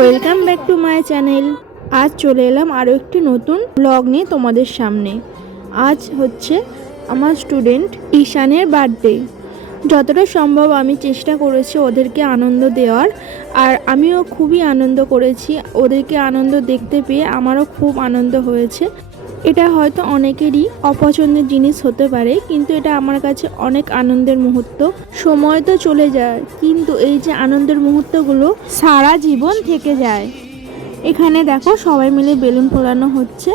Welcome back to my channel. আজ চলে এলাম আরও একটি নতুন ব্লগ নিয়ে তোমাদের সামনে। আজ হচ্ছে আমার স্টুডেন্ট ঈশানের বার্থডে। যতটা সম্ভব আমি চেষ্টা করেছি ওদেরকে আনন্দ দেওয়ার, আর আমিও খুবই আনন্দ করেছি। ওদেরকে আনন্দ দেখতে পেয়ে আমারও খুব আনন্দ হয়েছে। এটা হয়তো অনেকেরই অপছন্দের জিনিস হতে পারে, কিন্তু এটা আমার কাছে অনেক আনন্দের মুহূর্ত। সময় তো চলে যায়, কিন্তু এই যে আনন্দের মুহূর্তগুলো সারা জীবন থেকে যায়। এখানে দেখো সবাই মিলে বেলুন ফোলানো হচ্ছে,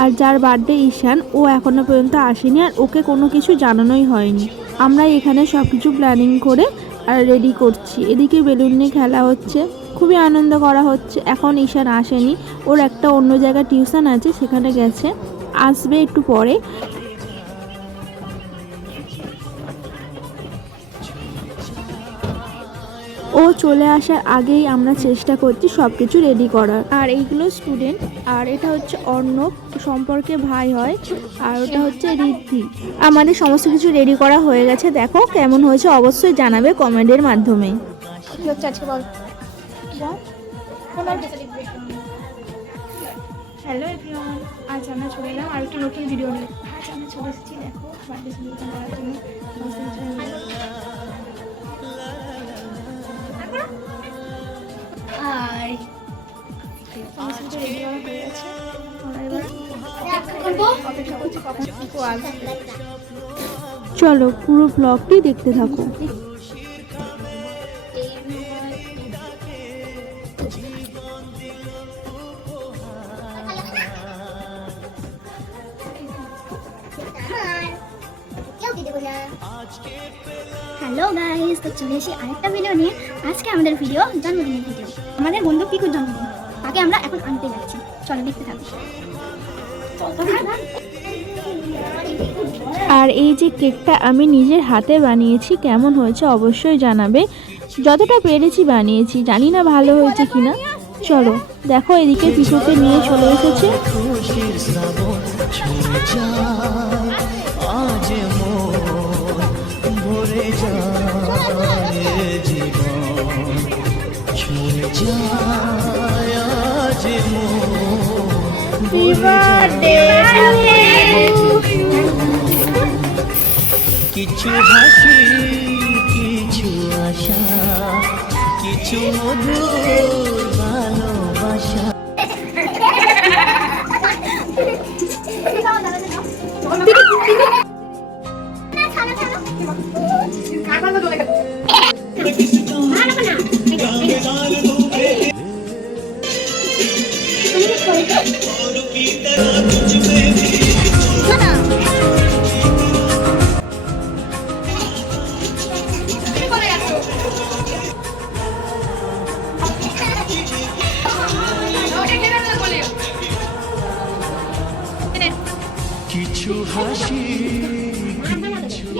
আর যার বার্থডে ঈশান, ও এখনো পর্যন্ত আসেনি, আর ওকে কোনো কিছু জানানোই হয়নি। আমরা এখানে সব কিছু প্ল্যানিং করে আর রেডি করছি। এদিকে বেলুন নিয়ে খেলা হচ্ছে, খুবই আনন্দ করা হচ্ছে। এখন ঈশান আসেনি, ওর একটা অন্য জায়গায় টিউশন আছে, সেখানে গেছে, আসবে একটু পরে। ও চলে আসার আগেই আমরা চেষ্টা করছি সব কিছু রেডি করার। আর এইগুলো স্টুডেন্ট, আর এটা হচ্ছে অর্ণব, সম্পর্কে ভাই হয়, আর ওটা হচ্ছে ঋদ্ধি। আমাদের সমস্ত কিছু রেডি করা হয়ে গেছে। দেখো কেমন হয়েছে অবশ্যই জানাবে কমেন্টের মাধ্যমে। কি হচ্ছে আজকে বল। হ্যালো এভরিওয়ান, আজ আমরা চলে এলাম আর একটা নতুন ভিডিও নিয়ে। আজ আমরা চলে এসেছি দেখো বার্থডে সেলিব্রেশন করার জন্য। চলো পুরো ব্লগটি দেখতে থাকো। হ্যালো গাইস, তো চলে এসেছি আরেকটা ভিডিও নিয়ে। আজকে আমাদের ভিডিও জন্মদিনের ভিডিও। আমাদের বন্ধু পিকুর জন্মদিন, তাকে আমরা এখন আনতে যাচ্ছি। চলো দেখতে থাকো। আর এই যে কেকটা আমি নিজের হাতে বানিয়েছি, কেমন হয়েছে অবশ্যই জানাবে। যতটা পেরেছি বানিয়েছি, জানি না ভালো হয়েছে কিনা। চলো দেখো, এদিকে পিকুকে নিয়ে চলে এসেছে। কিছু হাসি, কিছু আশা, কিছু মধুর ভালোবাসা। কিছু হাসি, কিছু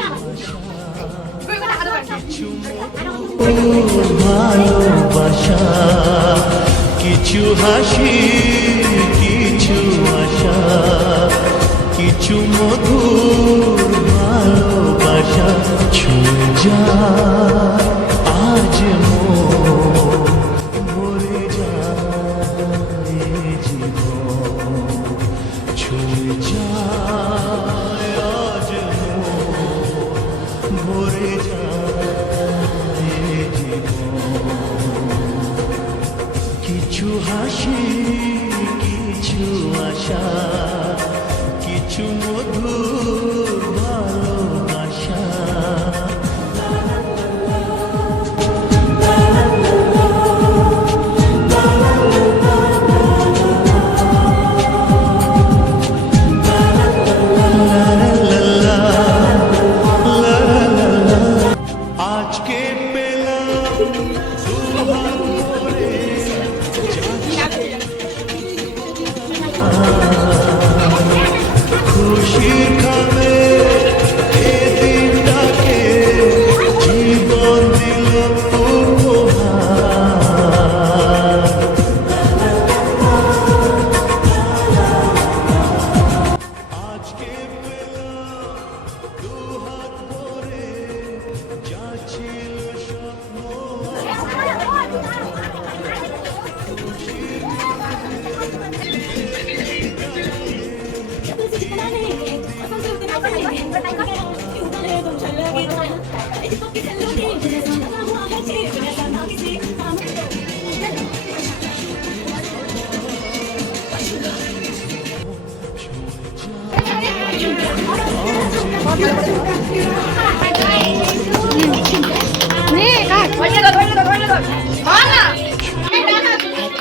ভালোবাসা, কিছু হাসি, কিছু আশা, কিছু মধুর ভালোবাসা। ছুঁয়ে যায় আজ মন, ভরে যায় জীবন। ছুঁয়ে যায় আজ মন, ভরে যায় জীবন। কিছু হাসি, কিছু আশা, কিছু মধুর ভালোবাসা। আজকে পেলাম দুহাত ভরে খুশির খাবে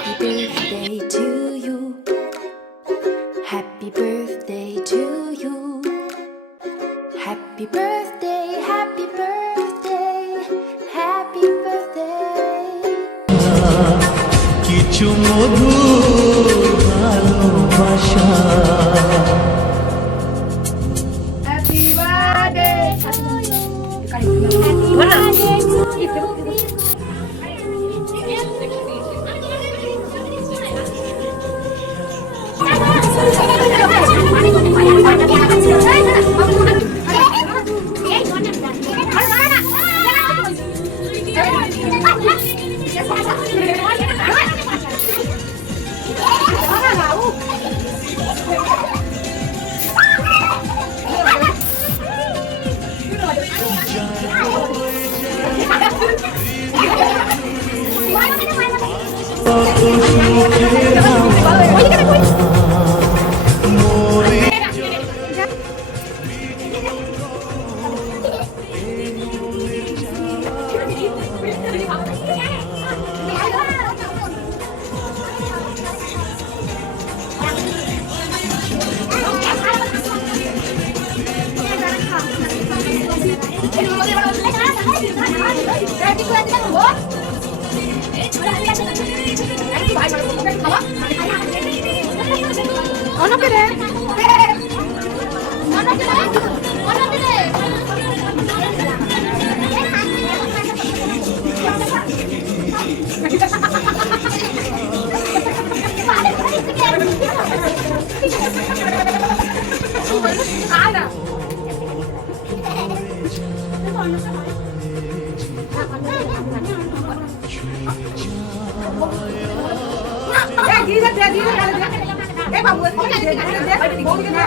birthday to you. Happy birthday to you. Happy birthday, happy birthday, happy birthday. কিছু মধুর ভালোবাসা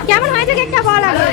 কেমন হয়েছে কেকটা বল আগে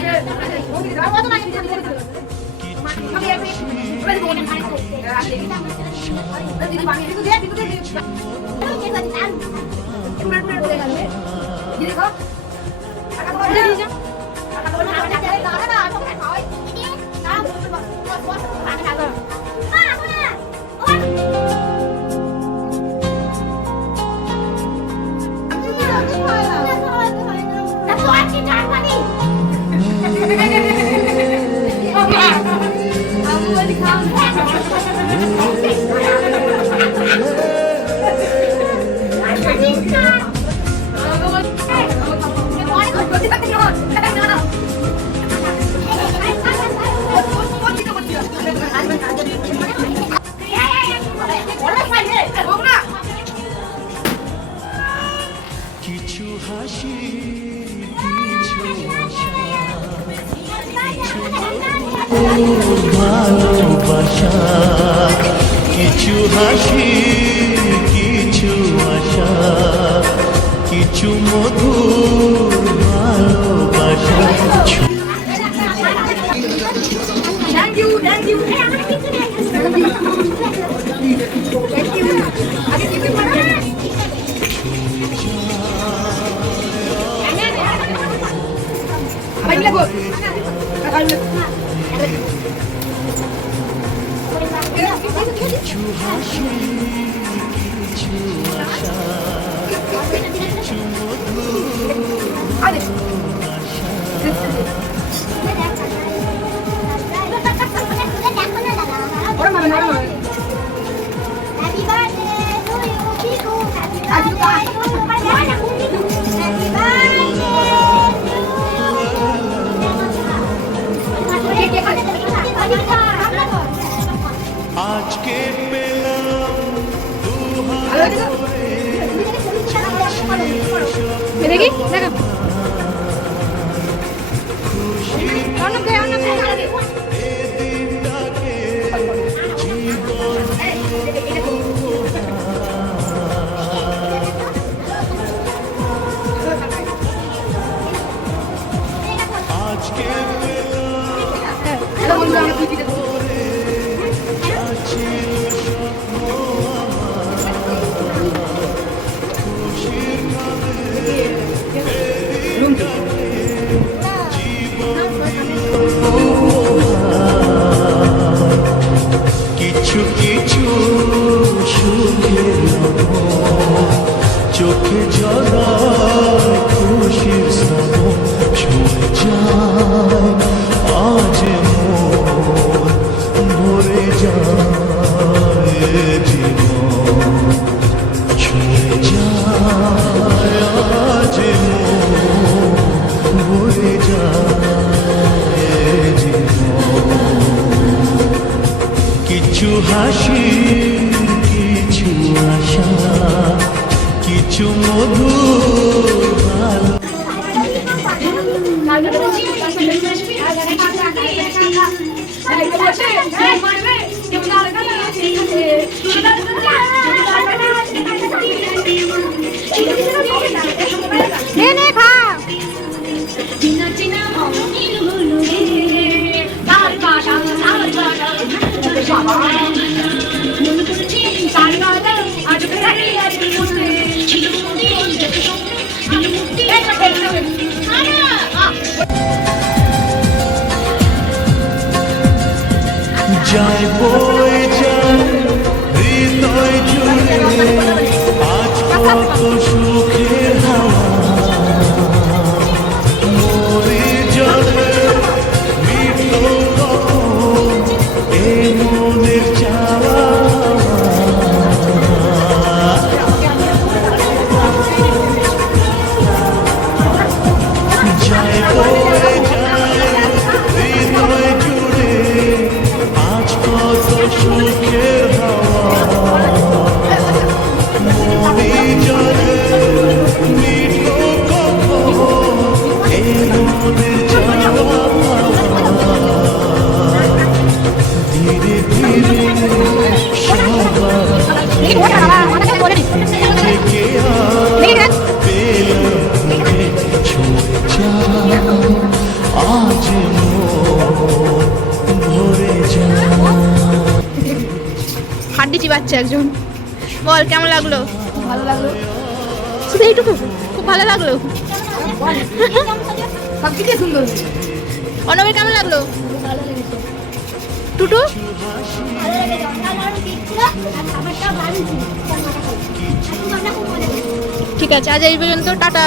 কিছু হাসি ভালোবাসা কিছু হাসি কিছু আশা কিছু মধুর ভালোবাসা কিছু হাসি কিছু আশা কিছু মধুর আজকে পেলাম দেখি দেখা আজকে পেলাম চোখে জড়ায় খুশির শ্রাবণ ছুঁয়ে যায় আজ মন ভরে যায় জীবন ছুঁয়ে যায় আজ মন ভরে যায় জীবন কিছু হাসি কিছু আশা কিছু মধুর ভালো যায় বয়ে যায় হৃদয় জুড়ে আজ কত সুখের হাওয়া মরে যাবে মৃত্যু কখন এ মনের চাওয়া যায় বয়ে যায় হৃদয় জুড়ে আজ কত সুখের হাওয়া মনে জলে মিঠো কখন এ মনের চাওয়া ধীরে ধীরে সবার থেকে পেলাম ছুঁয়ে যায় আজ মন ভরে যায় হাড্ডি চিবাচ্ছে একজন। বল কেমন লাগলো? ভালো লাগলো, শুধু এইটুকু খুব ভালো লাগলো। সব কিছু সুন্দর, অনবের কেমন লাগলো? ভালো লেগেছে, টুটু ভালো লেগেছে, অসাধারণ ছিল আর খাবারটা ভালো ছিল। ঠিক আছে, আজ এই পর্যন্ত, টাটা।